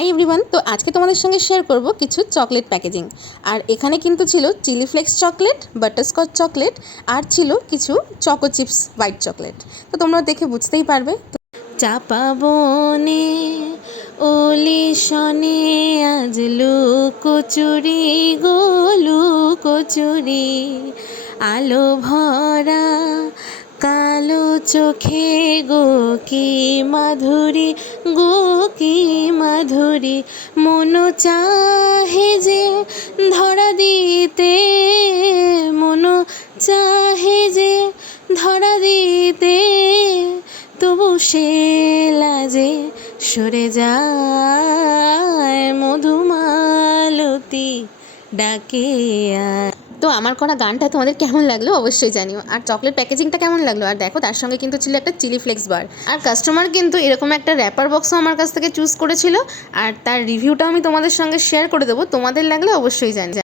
Hi everyone. তো আজকে তোমাদের সঙ্গে শেয়ার করব কিছু চকলেট প্যাকেজিং। আর এখানে কিন্তু ছিল chilli flakes chocolate, butterscotch chocolate, আর ছিল কিছু চকো চিপস হোয়াইট চকলেট। তো তোমরা দেখে বুঝতেই পারবে। চাপা বনে ওলি শনে আজ লুকোচুরি গো লুকোচুরি, আলো ভরা কালো চোখে গো কি মাধুরী গো কি মাধুরী, মন চাহে যে ধরা দিতে, মন চাহে যে ধরা দিতে, তবু সে লাজে সরে যায় মধুমালতী ডাকে। তো আমার করা গানটা তোমাদের কেমন লাগলো অবশ্যই জানিও। আর চকলেট প্যাকেজিংটা কেমন লাগলো। আর দেখো তার সঙ্গে কিন্তু ছিল একটা চিলি ফ্লেক্স বার। আর কাস্টমার কিন্তু এরকম একটা র্যাপার বক্সও আমার কাছ থেকে চুজ করেছিল। আর তার রিভিউটাও আমি তোমাদের সঙ্গে শেয়ার করে দেবো, তোমাদের লাগলে অবশ্যই জানি।